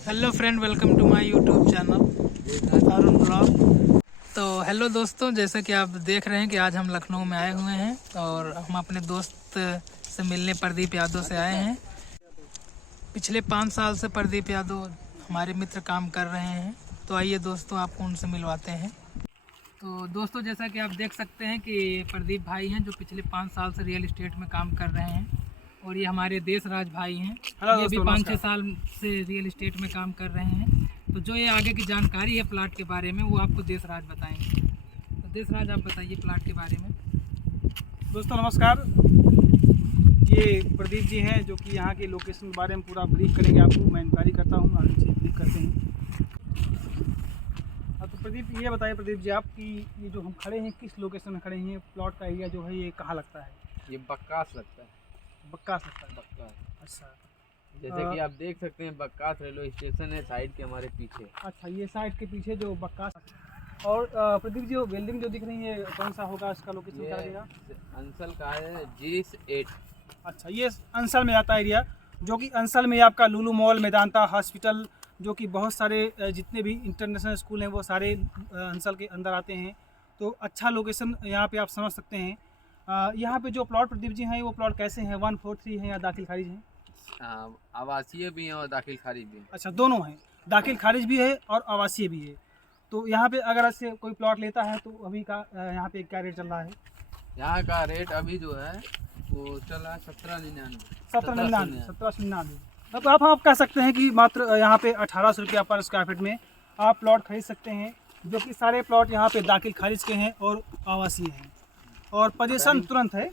Hello friend, welcome to my YouTube channel Arun blog. तो hello दोस्तों, जैसे कि आप देख रहे हैं कि आज हम लखनऊ में आए हुए हैं और हम अपने दोस्त से मिलने प्रदीप यादव से आए हैं। पिछले 5 साल से प्रदीप यादव हमारे मित्र काम कर रहे हैं। तो आइए दोस्तों, आपको उनसे मिलवाते हैं। तो दोस्तों, जैसा कि आप देख सकते हैं कि प्रदीप भाई हैं जो पिछले 5 साल से रियल इस्टेट में काम कर रहे हैं। और ये हमारे देशराज भाई हैं, ये भी 5-6 साल से रियल इस्टेट में काम कर रहे हैं। तो जो ये आगे की जानकारी है प्लाट के बारे में वो आपको देशराज बताएंगे। तो देशराज, आप बताइए प्लाट के बारे में। दोस्तों नमस्कार, ये प्रदीप जी हैं जो कि यहाँ के लोकेशन के बारे में पूरा ब्रीफ करेंगे आपको। मैं इंक्वायरी करता हूँ, आगे से ब्रीफ करते हैं। तो प्रदीप ये बताइए प्रदीप जी, आप कि ये जो हम खड़े हैं किस लोकेशन में खड़े हैं? प्लॉट का एरिया जो है ये कहाँ लगता है? ये बक्कास लगता है। बक्कास लगता है? बक्कास। अच्छा, जैसे कि आप देख सकते हैं बक्कास रेलवे स्टेशन है साइड के हमारे पीछे। अच्छा, ये साइड के पीछे जो बक्कास। और प्रदीप जी, बिल्डिंग जो दिख रही है कौन सा होगा, इसका लोकेशन क्या लगेगा? अंसल का है जीस 8। अच्छा, ये अंसल में आता है एरिया, जो कि अंसल में आपका लुलु मॉल, मेदांता हॉस्पिटल, जो कि बहुत सारे जितने भी इंटरनेशनल स्कूल हैं वो सारे अंसल के अंदर आते हैं। तो अच्छा लोकेशन यहाँ पे आप समझ सकते हैं। यहाँ पे जो प्लॉट प्रदीप जी हैं वो प्लॉट कैसे हैं? 143 हैं या दाखिल खारिज हैं? आवासीय भी है और दाखिल खारिज भी है। अच्छा, दोनों हैं, दाखिल खारिज भी है और आवासीय भी है। तो यहाँ पे अगर ऐसे कोई प्लॉट लेता है तो अभी का यहाँ पे क्या रेट चल रहा है? यहाँ का रेट अभी जो है वो चल रहा है 1799। 1799। तो आप कह सकते हैं कि मात्र यहाँ पे 1800 रुपया पर स्क्वायर फीट में आप प्लॉट खरीद सकते हैं, जो कि सारे प्लॉट यहाँ पे दाखिल खारिज के हैं और आवासीय हैं और पोजीशन तुरंत है।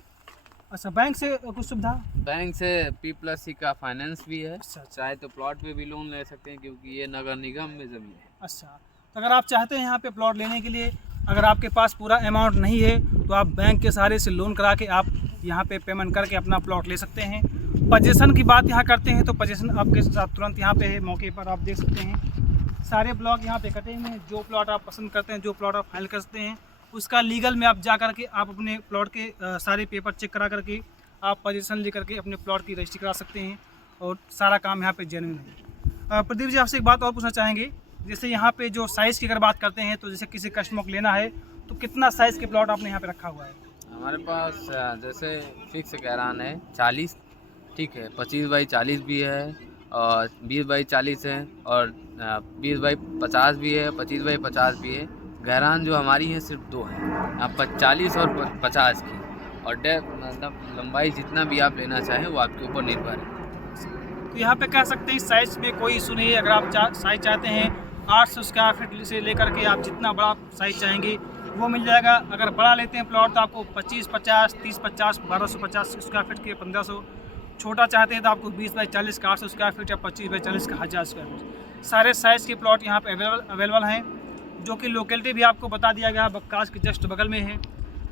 अच्छा, बैंक से कुछ सुविधा? बैंक से P+C का फाइनेंस भी है। अच्छा, चाहे तो प्लॉट पे भी लोन ले सकते हैं क्योंकि ये नगर निगम में ज़मीन है। अच्छा, तो अगर आप चाहते हैं यहाँ पे प्लॉट लेने के लिए, अगर आपके पास पूरा अमाउंट नहीं है तो आप बैंक के सहारे से लोन करा के आप यहाँ पे पेमेंट करके अपना प्लॉट ले सकते हैं। पोजीशन की बात यहाँ करते हैं तो पोजीशन आपके साथ तुरंत यहाँ पे है, मौके पर आप देख सकते हैं। सारे ब्लॉक यहाँ पे कटे हुए हैं। जो प्लॉट आप पसंद करते हैं, जो प्लॉट आप फाइल कर सकते हैं, उसका लीगल में आप जा करके आप अपने प्लॉट के सारे पेपर चेक करा करके आप पोजीशन ले करके अपने प्लॉट की रजिस्ट्री करा सकते हैं और सारा काम यहाँ पे जेन्युइन है। प्रदीप जी, आपसे एक बात और पूछना चाहेंगे। जैसे यहाँ पे जो साइज़ की अगर बात करते हैं तो जैसे किसी कस्टमर को लेना है तो कितना साइज़ के प्लॉट आपने यहाँ पे रखा हुआ है? हमारे पास जैसे फिक्स गैरान है 40, ठीक है, 25 बाई 40 भी है और 20 बाई 40 है और 20 बाई 50 भी है, 25 बाई 50 भी है। गहरान जो हमारी है सिर्फ 2 है, आप 40 और 50 की, और डेप्थ मतलब लंबाई जितना भी आप लेना चाहें वो आपके ऊपर निर्भर है। तो यहाँ पे कह सकते हैं साइज़ में कोई इशू नहीं है। अगर आप साइज़ चाहते हैं 800 स्क्वायर फीट से लेकर के आप जितना बड़ा साइज़ चाहेंगे वो मिल जाएगा। अगर बड़ा लेते हैं प्लॉट तो आपको 25-50, 30-50, 1250 स्क्वायर फीट के 1500। छोटा चाहते हैं तो आपको 20 बाई 40 का 800 स्क्वायर फीट या 25 बाई 40 का 1000 स्क्वायर फीट। सारे साइज़ के प्लॉट यहाँ पे अवेलेबल हैं, जो कि लोकेलिटी भी आपको बता दिया गया, बक्कास के जस्ट बगल में है।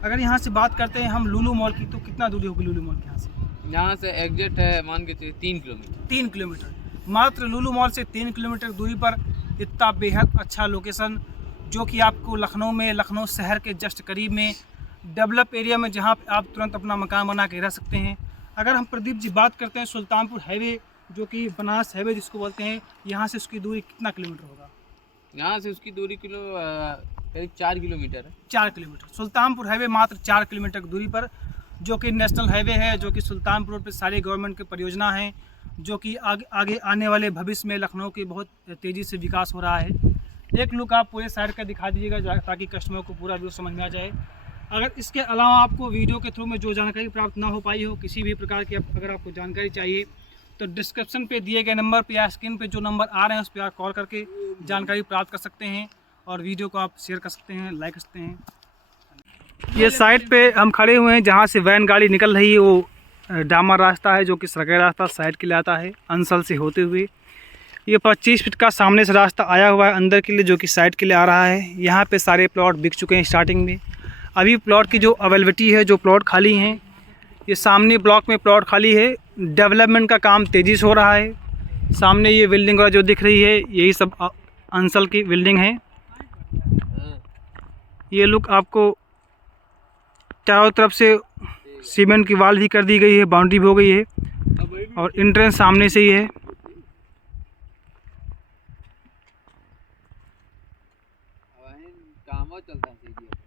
अगर यहाँ से बात करते हैं हम लुलु मॉल की, तो कितना दूरी होगी लुलु मॉल के यहाँ से? यहाँ से एग्जिट है मान के 3 किलोमीटर। 3 किलोमीटर, मात्र लुलु मॉल से 3 किलोमीटर दूरी पर इतना बेहद अच्छा लोकेशन, जो कि आपको लखनऊ में, लखनऊ शहर के जस्ट करीब में डेवलप एरिया में, जहाँ पे आप तुरंत अपना मकान बना के रह सकते हैं। अगर हम प्रदीप जी बात करते हैं सुल्तानपुर हाईवे, जो कि बनास हाईवे जिसको बोलते हैं, यहाँ से उसकी दूरी कितना किलोमीटर होगा? यहाँ से उसकी दूरी करीब 4 किलोमीटर है। 4 किलोमीटर। सुल्तानपुर हाईवे मात्र 4 किलोमीटर की दूरी पर, जो कि नेशनल हाईवे है, जो कि सुल्तानपुर रोड पर सारी गवर्नमेंट की परियोजना है, जो कि आगे आने वाले भविष्य में लखनऊ के बहुत तेज़ी से विकास हो रहा है। एक लुक आप पूरे साइड का दिखा दीजिएगा ताकि कस्टमर को पूरा व्यू समझ में आ जाए। अगर इसके अलावा आपको वीडियो के थ्रू में जो जानकारी प्राप्त ना हो पाई हो, किसी भी प्रकार की अगर आपको जानकारी चाहिए, तो डिस्क्रिप्शन पे दिए गए नंबर पे या स्क्रीन पे जो नंबर आ रहे हैं उस पर आप कॉल करके जानकारी प्राप्त कर सकते हैं और वीडियो को आप शेयर कर सकते हैं, लाइक कर सकते हैं। ये साइड पे हम खड़े हुए हैं जहाँ से वैन गाड़ी निकल रही है, वो डामर रास्ता है जो कि सरकारी रास्ता साइड के लिए आता है अंसल से होते हुए। ये 25 फीट का सामने से रास्ता आया हुआ है अंदर के लिए, जो कि साइड के लिए आ रहा है। यहाँ पे सारे प्लॉट बिक चुके हैं स्टार्टिंग में। अभी प्लॉट की जो अवेलेबिलिटी है, जो प्लॉट खाली हैं, ये सामने ब्लॉक में प्लॉट खाली है। डेवलपमेंट का काम तेज़ी से हो रहा है। सामने ये बिल्डिंग जो दिख रही है यही सब अंसल की बिल्डिंग है। ये लुक आपको चारों तरफ से सीमेंट की वाल भी कर दी गई है, बाउंड्री भी हो गई है और एंट्रेंस सामने से ही है। काम चलता है